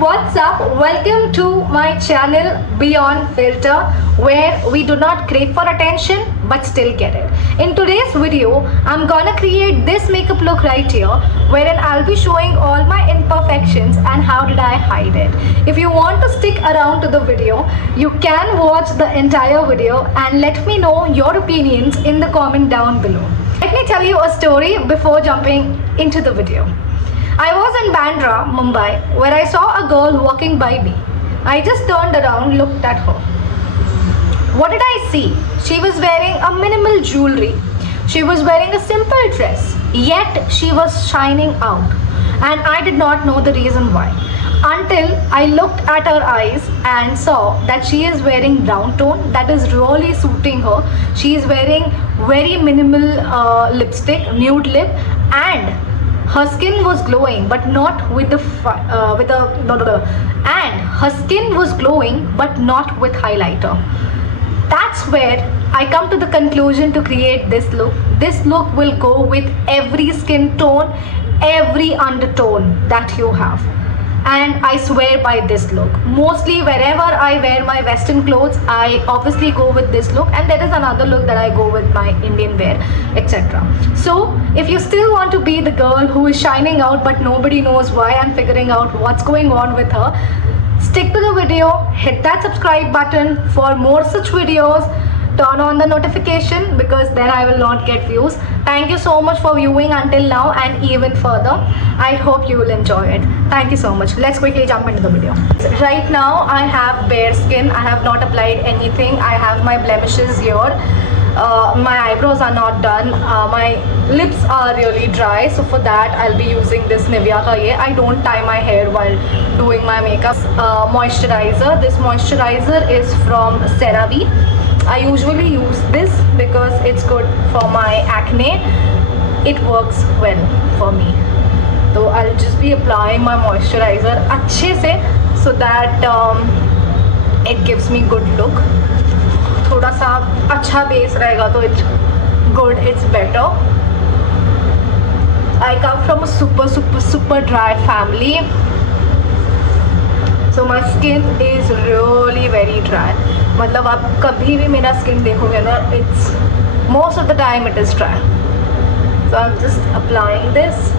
what's up? Welcome to my channel Beyond Filter, where we do not crave for attention but still get it. In today's video, I'm gonna create this makeup look right here, wherein I'll be showing all my imperfections and how did I hide it. If you want to stick around to the video, you can watch the entire video and let me know your opinions in the comment down below. Let me tell you a story before jumping into the video. I was in Bandra, Mumbai, where I saw a girl walking by me. I just turned around, looked at her. What did I see? She was wearing a minimal jewelry. She was wearing a simple dress, yet she was shining out. And I did not know the reason why. Until I looked at her eyes and saw that she is wearing brown tone that is really suiting her. She is wearing very minimal lipstick, nude lip, and her skin was glowing but not with the and her skin was glowing but not with highlighter. That's where I come to the conclusion to create this look. This look will go with every skin tone, every undertone that you have. And I swear by this look. Mostly wherever I wear my western clothes, I obviously go with this look, and there is another look that I go with my Indian wear, etc. So if you still want to be the girl who is shining out but nobody knows why and figuring out what's going on with her, stick to the video, hit that subscribe button for more such videos, turn on the notification because then I will not get views. Thank you so much for viewing until now and even further. I hope you will enjoy it. Thank you so much. Let's quickly jump into the video. Right now I have bare skin. I have not applied anything. I have my blemishes here. My eyebrows are not done. My lips are really dry, so for that I'll be using this Nivea ka ye. I don't tie my hair while doing my makeup. Moisturizer. This moisturizer is from CeraVe. I usually use this because it's good for my acne. It works well for me. So I'll just be applying my moisturizer अच्छे से so that it gives me good look. थोड़ा सा अच्छा base रहेगा तो it's good, it's better. I come from a super dry family. So my skin is really very dry. मतलब आप कभी भी मेरा स्किन देखोगे ना, it's most of the time it is dry. So I'm just applying this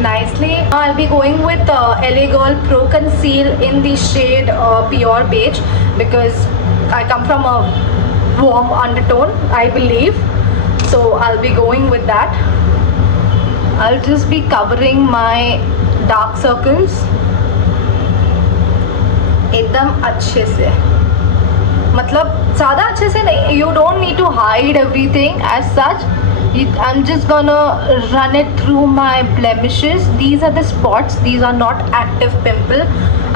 nicely. I'll be going with LA Girl Pro Conceal in the shade Pure Beige because I come from a warm undertone, I believe. So I'll be going with that. I'll just be covering my dark circles एकदम अच्छे से, मतलब ज़्यादा अच्छे से नहीं. You don't need to hide everything as such. I'm just gonna run it through my blemishes. These are the spots. These are not active pimple.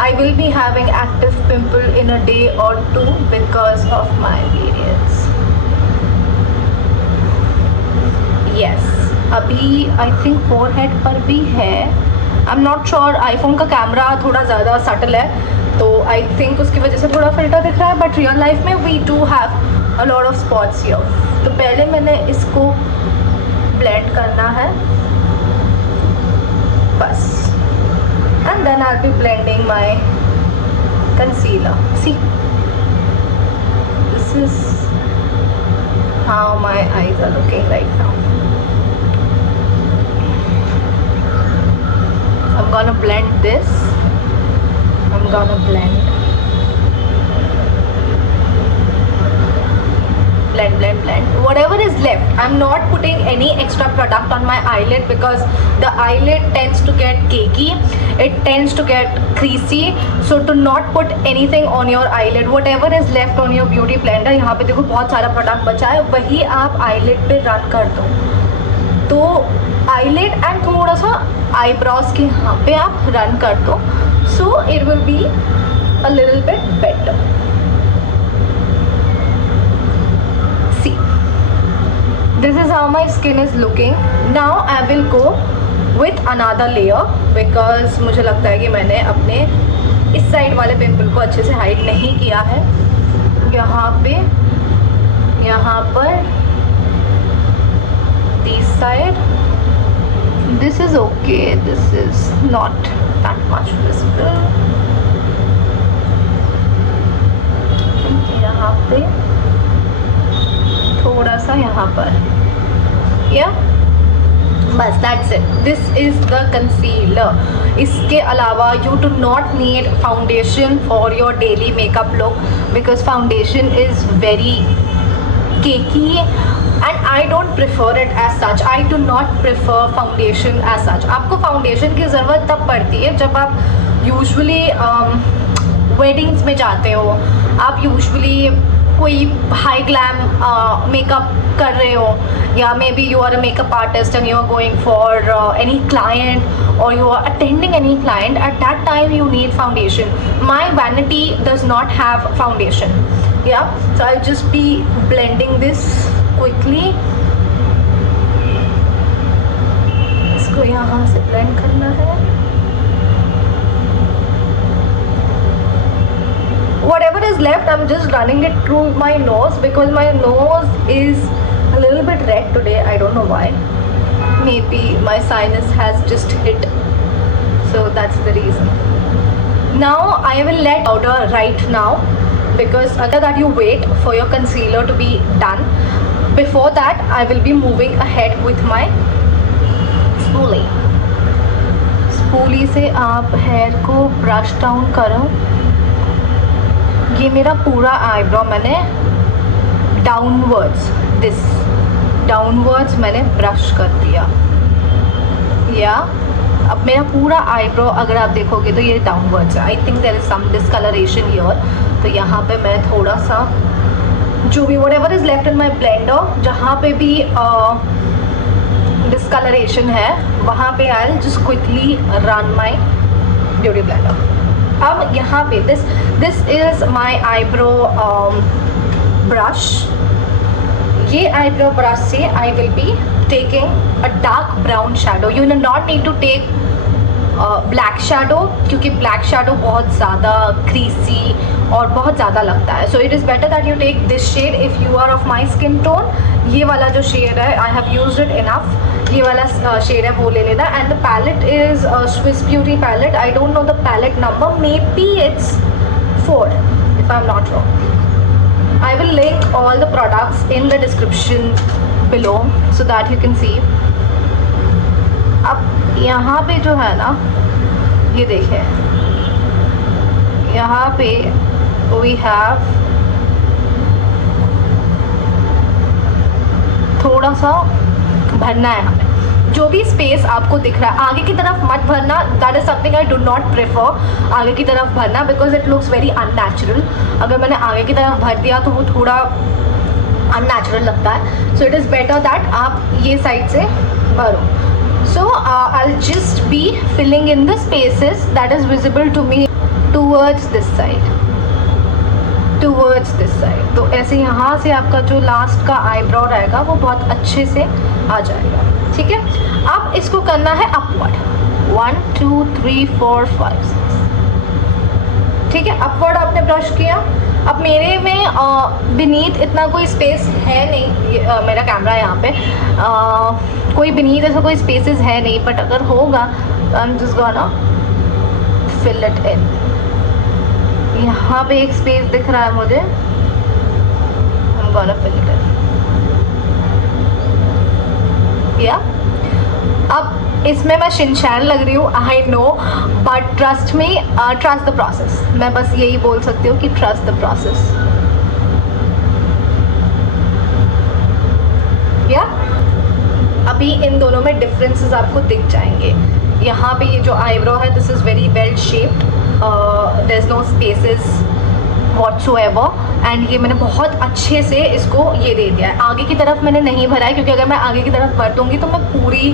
I will be having active pimple in a day or two because of my periods. Yes, अभी I think forehead पर भी है. I'm not sure. iPhone का camera थोड़ा ज़्यादा subtle है तो I think उसकी वजह से थोड़ा फिल्टर दिख रहा है, बट रियल लाइफ में we do have a lot of spots here. तो पहले मैंने इसको ब्लेंड करना है बस, and then I will be blending my concealer. See, this is how my eyes are looking right now. I'm gonna blend this. I'm gonna blend. Whatever is left, I'm not putting any extra product on my eyelid because the eyelid tends to get cakey. It tends to get creasy. So to not put anything on your eyelid, whatever is left on your beauty blender, यहाँ पे देखो बहुत सारा product बचा है, वही आप eyelid पे रन कर दो. तो eyelid and थोड़ा सा eyebrows के यहाँ पे आप रन कर दो. So it will be a little bit better. See, this is how my skin is looking. Now I will go with another layer because मुझे लगता है कि मैंने अपने इस साइड वाले पिंपल को अच्छे से हाइड नहीं किया है. यहाँ पे, यहाँ पर, this side This is okay, this is not that much visible. यहाँ पे थोड़ा सा यहाँ पर, या बस, that's it. This is the concealer. इसके अलावा you do not need foundation for your daily makeup look because foundation is very cakey and I don't prefer it as such. I do not prefer foundation as such. आपको foundation की ज़रूरत तब पड़ती है जब आप यूजुअली वेडिंग्स में जाते हो, आप यूजुअली कोई हाई ग्लैम मेकअप कर रहे हो, या maybe you are a makeup artist and you are going for any client or you are attending any client. At that time you need foundation. My vanity does not have foundation. Yeah, so I'll just be blending this quickly. इसको यहाँ से blend करना है. Whatever is left, I'm just running it through my nose because my nose is a little bit red today. I don't know why. Maybe my sinus has just hit, so that's the reason. Now I will let powder right now because after that you wait for your concealer to be done. Before that I will be moving ahead with my spoolie. Spoolie से आप hair को brush down करो. ये मेरा पूरा eyebrow मैंने downwards मैंने brush कर दिया. या अब मेरा पूरा आईब्रो अगर आप देखोगे तो ये डाउनवर्ड्स है. I think there is some discoloration here. तो यहाँ पे मैं थोड़ा सा जो भी whatever is left in my blender, जहाँ पे भी डिस्कलरेशन है वहाँ पे I will just quickly run my beauty blender. अब यहाँ पे this is my eyebrow brush. ये आईब्रो ब्रश से I will be taking a dark brown shadow. You not need to take black shadow क्योंकि black shadow बहुत ज़्यादा creasy और बहुत ज़्यादा लगता है. So it is better that you take this shade if you are of my skin tone. ये वाला जो शेड है I have used it enough. ये वाला शेड है वो ले लेना. And the palette is Swiss beauty palette. I don't know the palette number, maybe it's 4 if I'm not wrong. I will link all the products in the description below so that you can see. अब यहाँ पे जो है ना, ये देखिए यहाँ पे we have थोड़ा सा भरना है हमें. जो भी स्पेस आपको दिख रहा है आगे की तरफ मत भरना. That is something I do not prefer, आगे की तरफ भरना, because it looks very unnatural. अगर मैंने आगे की तरफ भर दिया तो वो थोड़ा अननेचुरल लगता है. So it is better that आप ये साइड से भरो. So I will just be filling in the spaces that is visible to me towards this side. तो ऐसे यहाँ से आपका जो लास्ट का आईब्रो रहेगा वो बहुत अच्छे से आ जाएगा. ठीक है, अब इसको करना है अपवर्ड. 1 2 3 4 5 6. ठीक है, अपवर्ड आपने ब्रश किया. अब मेरे में बीनीथ इतना कोई स्पेस है नहीं. मेरा कैमरा यहाँ पे कोई बीनीथ ऐसा कोई स्पेसेस है नहीं, बट अगर होगा तो I am just gonna fill it in. यहाँ पे एक स्पेस दिख रहा है मुझे, I'm gonna fill it in. या अब इसमें मैं शिनचैन लग रही हूँ, I know, but trust me, trust the process. मैं बस यही बोल सकती हूँ कि ट्रस्ट द प्रोसेस. या अभी इन दोनों में डिफरेंसेस आपको दिख जाएंगे. यहाँ पे ये जो आईब्रो है this is very well shaped, there is no spaces whatsoever. And ये मैंने बहुत अच्छे से इसको ये दे दिया है. आगे की तरफ मैंने नहीं भरा है क्योंकि अगर मैं आगे की तरफ भर दूँगी तो मैं पूरी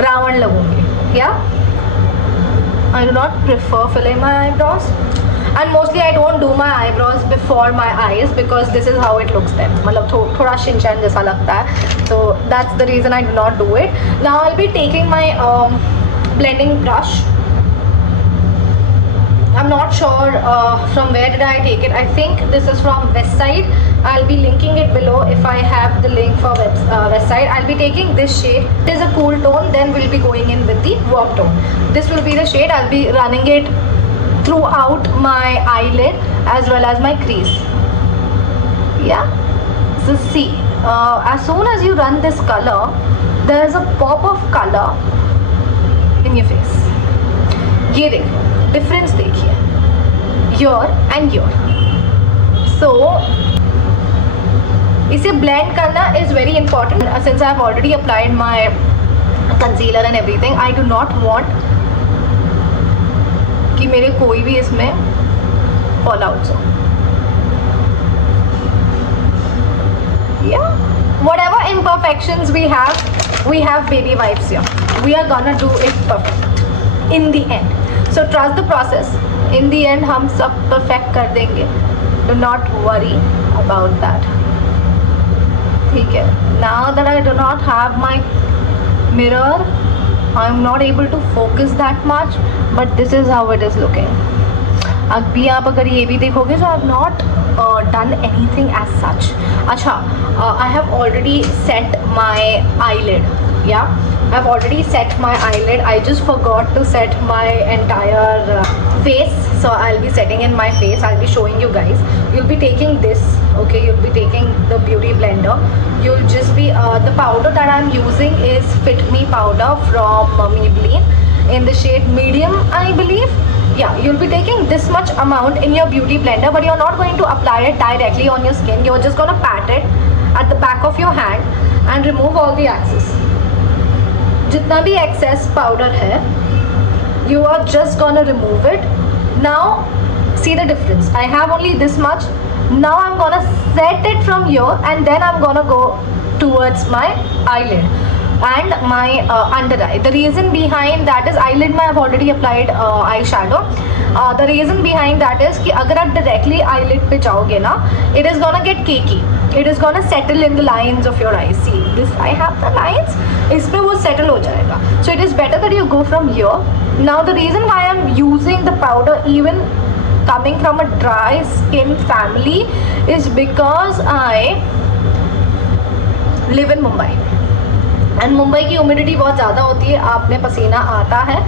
रावण लगूँगी. या I do not prefer filling my eyebrows, and mostly I don't do my eyebrows before my eyes because this is how it looks then. मतलब थोड़ा शिनचैन जैसा लगता है. So that's the reason I do not do it. Now I will be taking my blending brush I'm not sure from where did I take it. I think this is from Westside. I'll be linking it below if I have the link for Westside. I'll be taking this shade. It is a cool tone. Then we'll be going in with the warm tone. This will be the shade. I'll be running it throughout my eyelid as well as my crease. Yeah. So see, as soon as you run this color, there is a pop of color in your face. ये देखो difference देखिए, your and your. सो इसे blend करना is very important. Since I have already applied my concealer and everything, I do not want कि मेरे कोई भी इसमें फॉल आउट्स हो. Yeah, whatever imperfections we have baby wipes here. We are gonna do it perfect in the end. So trust the process. In the end हम सब perfect कर देंगे. Do not worry about that. ठीक है. Now that I do not have my mirror, I am not able to focus that much. But this is how it is looking. अभी आप अगर ये भी देखोगे so I have not done anything as such. अच्छा, I have already set my eyelid. Yeah, I have already set my eyelid. I just forgot to set my entire face. So I'll be setting in my face. I'll be showing you guys. You'll be taking this. Okay, you'll be taking the beauty blender. You'll just be the powder that I'm using is Fit Me powder from Maybelline in the shade medium, I believe. Yeah, you'll be taking this much amount in your beauty blender, but you're not going to apply it directly on your skin. You're just going to pat it at the back of your hand and remove all the excess. जितना भी excess powder है, you are just going to remove it. Now, see the difference. I have only this much. Now I'm going to set it from here and then I'm going to go towards my eyelid and my under eye. The reason behind that is eyelid में I have already applied eyeshadow. The reason behind that is कि अगर आप directly eyelid पे जाओगे ना, it is gonna get cakey. It is gonna settle in the lines of your eyes. See, this I have the lines. इस पे वो settle हो जाएगा. So it is better that you go from here. Now the reason why I'm using the powder even coming from a dry skin family is because I live in Mumbai. And Mumbai की humidity बहुत ज़्यादा होती है, आप में पसीना आता है,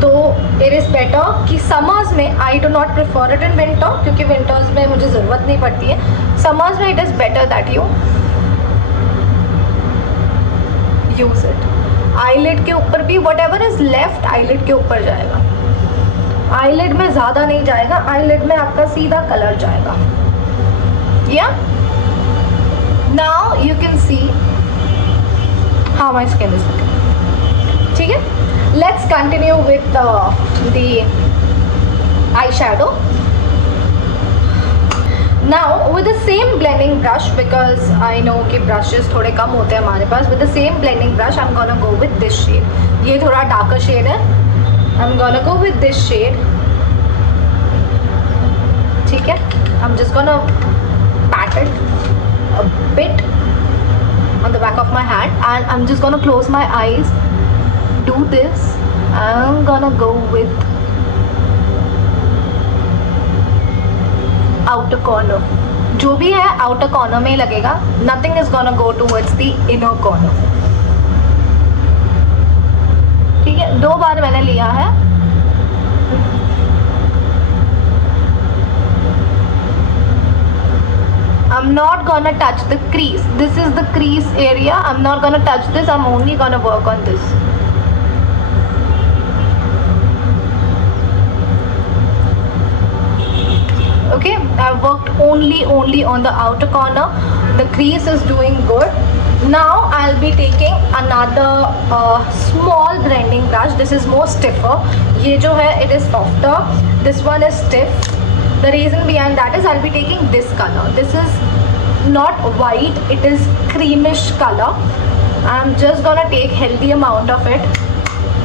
तो इट इज़ बेटर कि समर्स में आई do not prefer it in winter, क्योंकि विंटर्स में मुझे ज़रूरत नहीं पड़ती है. समर्स में it is better that you use it. Eyelid के ऊपर भी what ever is left eyelid के ऊपर जाएगा. आईलिड में ज़्यादा नहीं जाएगा, आईलिड में आपका सीधा कलर जाएगा. या now you can see how my skin is looking. ठीक है, let's continue with the eyeshadow. Now with the same blending brush, because I know कि brushes थोड़े कम होते हैं हमारे पास, with the same blending brush I'm gonna go with this shade. ये थोड़ा darker shade है. I'm gonna go with this shade. ठीक है, I'm just gonna pat it a bit on the back of my hand and I'm just gonna close my eyes, do this, I'm gonna go with outer corner. जो भी है outer corner में ही लगेगा. Nothing is gonna go towards the inner corner. ठीक है, 2 बार मैंने लिया है. I'm not gonna touch the crease. This is the crease area. I'm not gonna touch this. I'm only gonna work on this. Okay, I've worked only on the outer corner. The crease is doing good. Now I'll be taking another small blending brush. This is more stiffer. ये जो है it is softer. This one is stiff. The reason behind that is I'll be taking this color. This is not white, it is creamish color. I'm just gonna take healthy amount of it.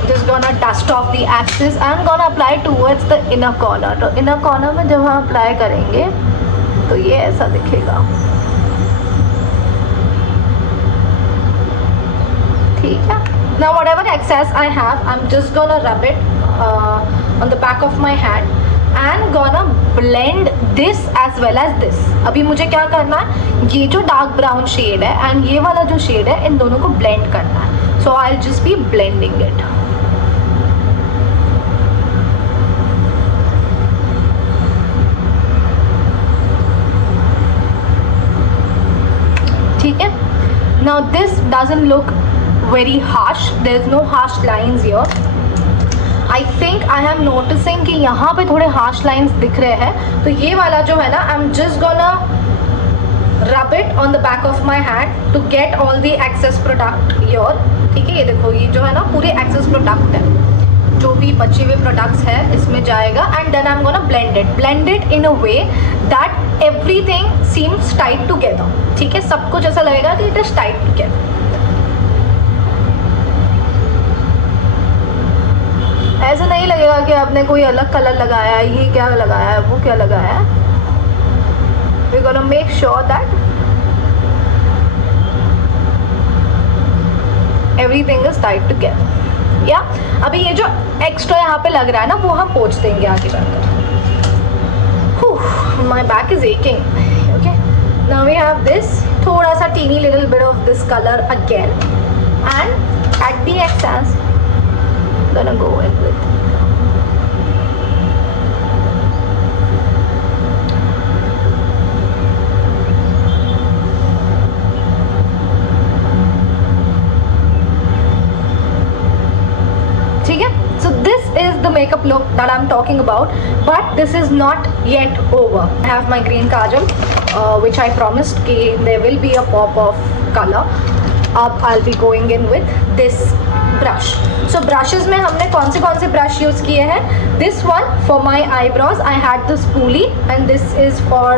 Just gonna dust off the excess. I'm gonna apply towards the inner corner. तो inner corner में जब हम apply करेंगे तो ये ऐसा दिखेगा. ठीक है, Now whatever excess I have, I'm just gonna rub it on the back of my hand and gonna blend this as well as this. अभी मुझे क्या करना है, ये जो डार्क ब्राउन शेड है एंड ये वाला जो शेड है, इन दोनों को ब्लेंड करना है. So I will just be blending it. ठीक है. Now this doesn't look very harsh. There is no harsh lines here. I think I am noticing कि यहाँ पे थोड़े harsh lines दिख रहे हैं. तो ये वाला जो है ना, I'm just gonna rub it on the back of my hand to get all the excess product here. ठीक है, ये देखो, ये जो है ना पूरे excess product है, जो भी बचे हुए प्रोडक्ट्स है इसमें जाएगा. And then I am gonna blend it in a way that everything seems tight together. ठीक है, सब कुछ ऐसा लगेगा कि इट इज टाइट टुगेदर. ऐसा नहीं लगेगा कि आपने कोई अलग कलर लगाया है, ये क्या लगाया है, वो क्या लगाया है. We gonna make sure that everything is tight together. या अभी ये जो एक्स्ट्रा यहाँ पे लग रहा है ना, वो हम पोंछ देंगे आगे जाकर. My back is aching. Okay, now we have this थोड़ा सा teeny little bit of this colour again and at the excess gonna go in with. ठीक है, so this is the makeup look that I'm talking about, but this is not yet over. I have my green kajal, which I promised कि there will be a pop of color. अब I'll be going in with this brush. So brushes में हमने कौन से brush use किए हैं. This one for my eyebrows, I had the spoolie, and this is for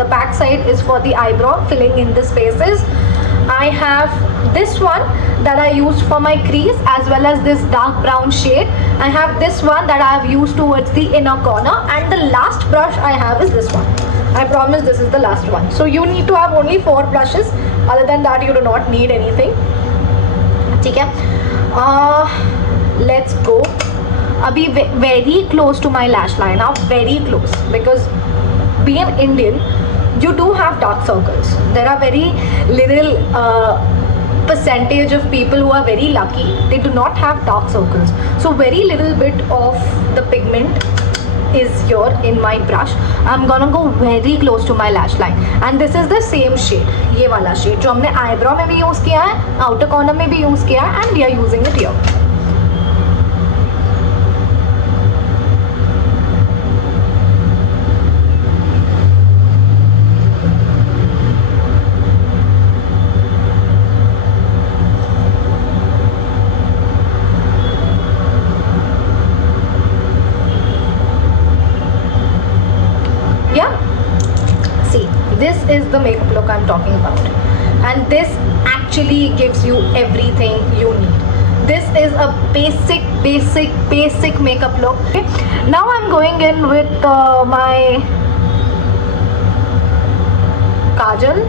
the back side is for the eyebrow filling in the spaces. I have this one that I used for my crease as well as this dark brown shade. I have this one that I have used towards the inner corner, and the last brush I have is this one. I promise this is the last one. So you need to have only 4 brushes. Other than that you do not need anything. ठीक है, let's go. अभी very close to my lash line now, very close, because being Indian you do have dark circles. There are very little percentage of people who are very lucky, they do not have dark circles. So very little bit of the pigment is here in my brush. I'm gonna go very close to my lash line, and this is the same shade. ये वाला shade जो हमने eyebrow में भी use किया है, outer corner में भी यूज़ किया है, and we are using it here. This is the makeup look I'm talking about, and this actually gives you everything you need. This is a basic makeup look. Okay? Now I'm going in with my kajal.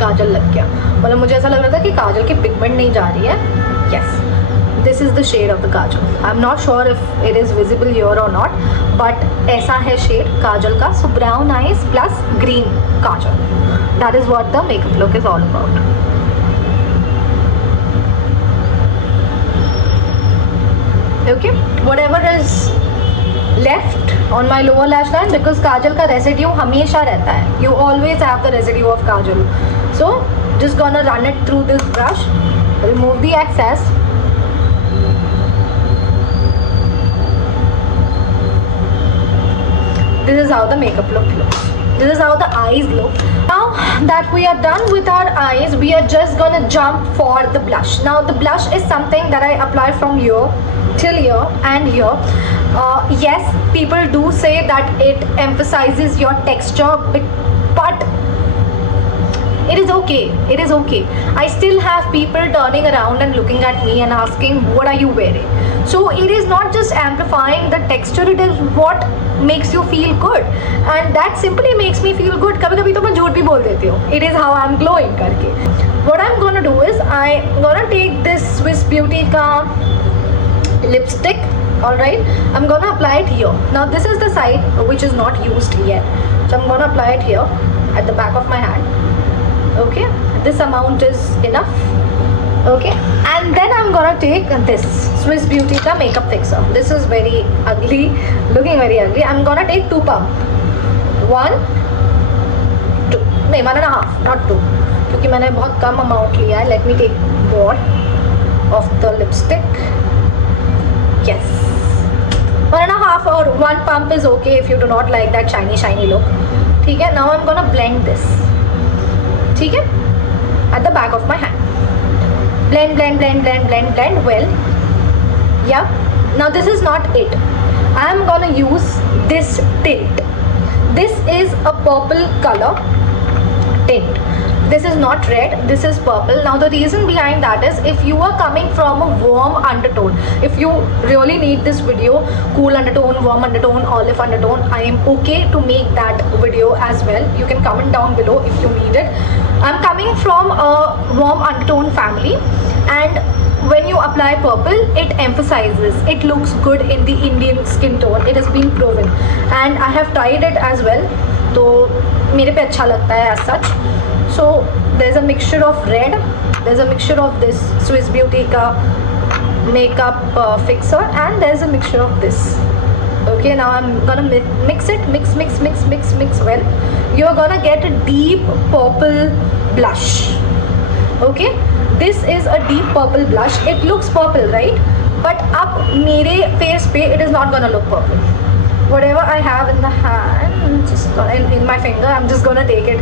काजल लग गया, मतलब मुझे ऐसा लग रहा था कि काजल की पिगमेंट नहीं जा रही है. Yes, this is the shade of the kajal. I am not sure if it is visible here और नॉट, बट ऐसा है शेड काजल का. So brown eyes plus green kajal, that is what the makeup look is all about. Okay, whatever is left on my lower lash line, because काजल का residue हमेशा रहता है. You always have the residue of Kajal. So just gonna run it through this brush, remove the excess. This is how the makeup look looks. This is how the eyes look. Now that we are done with our eyes, we are just gonna jump for the blush. Now the blush is something that I apply from here till here and here. Yes, people do say that it emphasizes your texture, but it is okay, it is okay. I still have people turning around and looking at me and asking, what are you wearing? So it is not just amplifying the texture, it is what makes you feel good, and that simply makes me feel good. कभी कभी तो मैं झूठ भी बोल देती हूँ, it is how I'm glowing करके. What I'm gonna do is I'm gonna take this Swiss Beauty का lipstick. Alright, I'm gonna apply it here. Now this is the side which is not used yet, so I'm gonna apply it here at the back of my hand. Okay, this amount is enough. Okay, and then I'm gonna take this Swiss Beauty ka makeup fixer. This is very ugly, looking very ugly. I'm gonna take 2 pump. 1, 2, नहीं 1.5, not 2, क्योंकि मैंने बहुत कम amount लिया है. Let me take more of the lipstick. Yes, 1.5 or 1 pump is okay if you do not like that shiny look. ठीक है, now I'm gonna blend this. ठीक है, at the back of my hand. Blend well. Yeah, now this is not it. I am gonna use this tint. This is a purple color tint. This is not red, this is purple. Now the reason behind that is, if you are coming from a warm undertone, if you really need this video, cool undertone, warm undertone, olive undertone, I am okay to make that video as well. You can comment down below if you need it. I'm coming from a warm undertone family, and when you apply purple, it emphasizes, it looks good in the Indian skin tone. It has been proven, and I have tried it as well, तो मेरे पे अच्छा लगता है as such. So there's a mixture of red, there's a mixture of this Swiss Beauty ka makeup fixer, and there's a mixture of this. Okay, now I'm gonna mix it, mix well. You're gonna get a deep purple blush. Okay, this is a deep purple blush. It looks purple, right? But up mere face pe, it is not gonna look purple. Whatever I have in the hand, just in my finger, I'm just gonna take it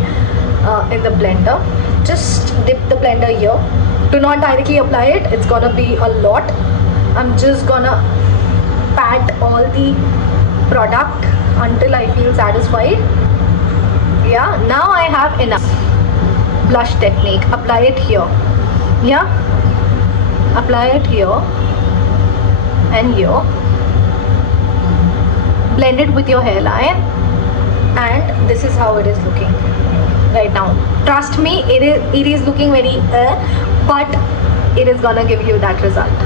in the blender. Just dip the blender here. Do not directly apply it, it's gonna be a lot. I'm just gonna pat all the product until I feel satisfied. Yeah, now I have enough. Blush technique, apply it here. Yeah, apply it here and here. Blend it with your hairline, and this is how it is looking right now. Trust me, it is looking very but it is gonna give you that result.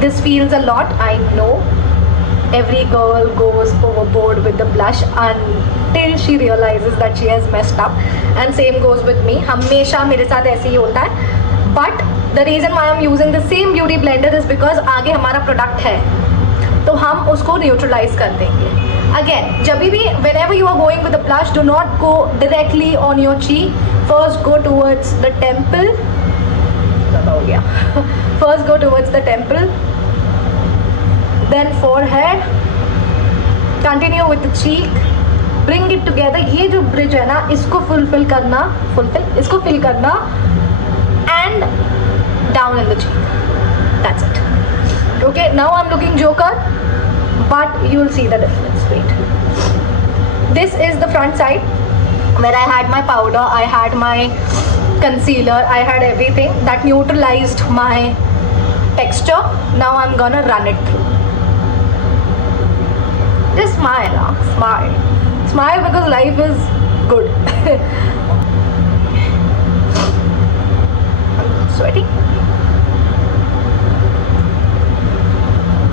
This feels a lot, I know. Every girl goes overboard with the blush until she realizes that she has messed up, and same goes with me. हमेशा मेरे साथ ऐसे ही होता है. But the reason why I'm using the same beauty blender is because आगे हमारा product है, तो हम उसको neutralize कर देंगे. Again, जब भी whenever you are going with the blush, do not go directly on your cheek. First go towards the temple. हो गया. First go towards the temple, then forehead, continue with the cheek, bring it together. ये जो bridge है ना, इसको fulfill करना, इसको fill करना, and down in the cheek. That's it. Okay, now I'm looking joker, but you'll see the difference. Wait. This is the front side where I had my powder, I had my concealer, I had everything that neutralized my texture. Now I'm gonna run it through. Just smile, smile because life is good. I'm sweating.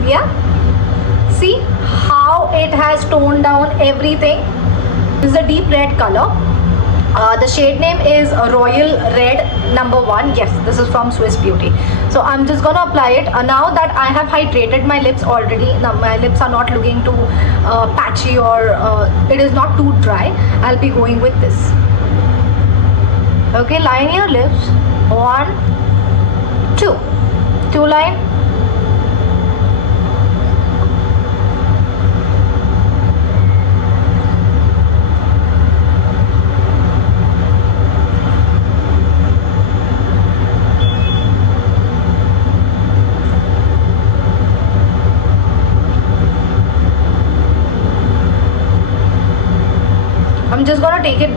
Yeah, see how it has toned down everything. This is a deep red color. The shade name is Royal Red #1. Yes, this is from Swiss Beauty. So I'm just gonna apply it. Now that I have hydrated my lips already, now my lips are not looking too patchy, or it is not too dry, I'll be going with this. Okay, line your lips. 1, 2. 2 line. I'm just gonna take it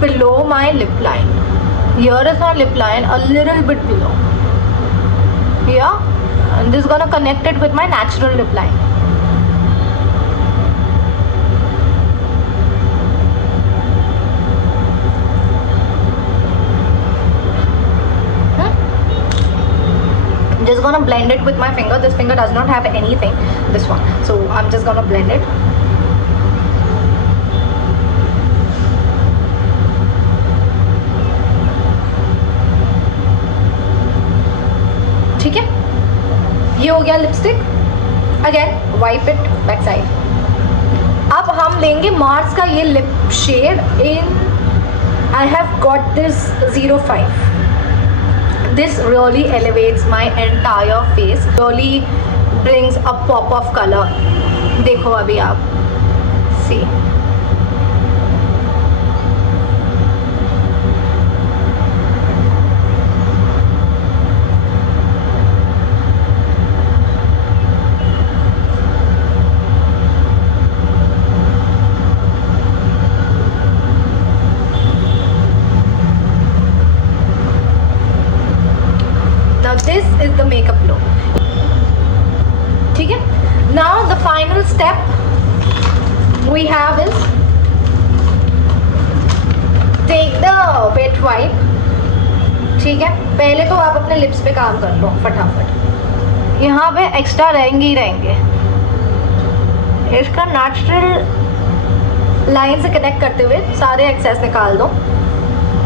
below my lip line. Here is my lip line, a little bit below. Here, I'm just gonna connect it with my natural lip line. Just gonna blend it with my finger. This finger does not have anything, this one, so I'm just gonna blend it. ठीक है, ये हो गया lipstick. Again wipe it back side. अब हम लेंगे Mars का ये lip shade in, I have got this 05. This really elevates my entire face, really brings a pop of color. देखो अभी आप, see. Now this is the makeup look. ठीक है. Now the final step we have is take the wet wipe. ठीक है, पहले तो आप अपने लिप्स पे काम कर लो फटाफट. यहाँ पे एक्स्ट्रा रहेंगे ही रहेंगे. इसका नेचुरल लाइन से कनेक्ट करते हुए सारे एक्सेस निकाल दो.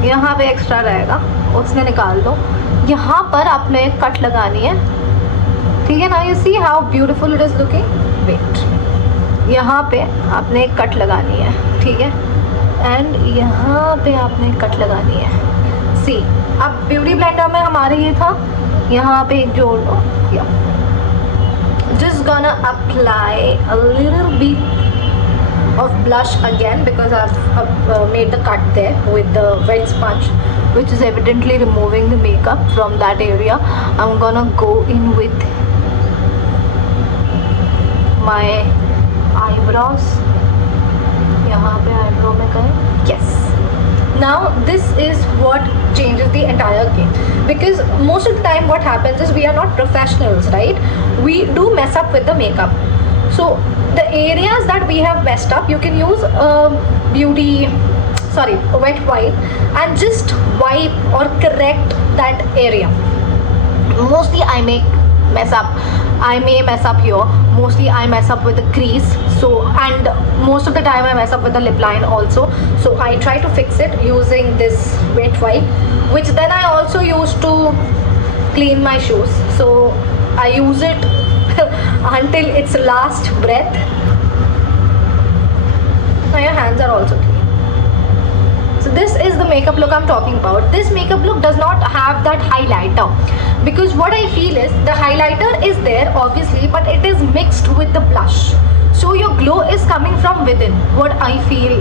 यहाँ पे एक्स्ट्रा रहेगा, उसने निकाल दो. यहाँ पर आपने कट लगानी है. ठीक है ना, you see how beautiful it is looking. Wait, यहाँ पे आपने कट लगानी है. ठीक है, एंड यहाँ पे आपने कट लगानी है. सी, अब ब्यूटी ब्लेंडर में हमारे ये था, यहाँ पे जोड़ लो. या just gonna apply a little bit of blush again because I've made the cut there with the wet sponge, which is evidently removing the makeup from that area. I'm gonna go in with my eyebrows. यहाँ पे eyebrow में करें. Yes. Now this is what changes the entire game, because most of the time what happens is we are not professionals, right? We do mess up with the makeup. So the areas that we have messed up, you can use a wet wipe and just wipe or correct that area. Mostly I may mess up here. Mostly I mess up with the crease, so, and most of the time I mess up with the lip line also, so I try to fix it using this wet wipe, which then I also use to clean my shoes. So I use it until its last breath. Now your hands are also clean. So this is the makeup look I'm talking about. This makeup look does not have that highlighter, because what I feel is the highlighter is there obviously, but it is mixed with the blush, so your glow is coming from within. What I feel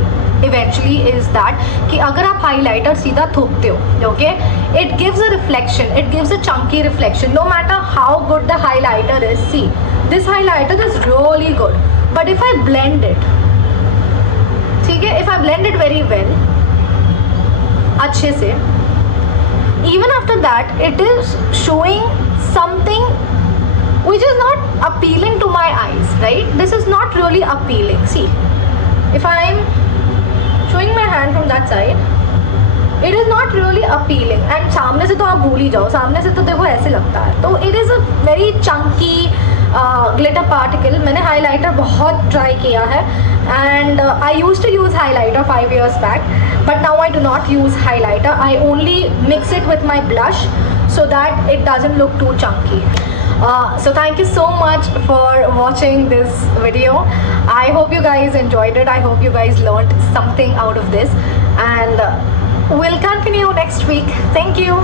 eventually is that कि अगर आप highlighter सीधा थोपते हो, okay, it gives a reflection, it gives a chunky reflection. No matter how good the highlighter is, see, this highlighter is really good, but if I blend it, ठीक है, if I blend it very well, अच्छे से, even after that it is showing something which is not appealing to my eyes, right? This is not really appealing. See, if I am showing my hand from that side, it is not really appealing. And सामने से तो आप भूल ही जाओ, सामने से तो देखो ऐसे लगता है. तो it is a very chunky glitter particle. मैंने highlighter बहुत try किया है, and I used to use highlighter 5 years back, but now I do not use highlighter. I only mix it with my blush so that it doesn't look too chunky. So thank you so much for watching this video. I hope you guys enjoyed it. I hope you guys learned something out of this, and we'll continue next week. Thank you.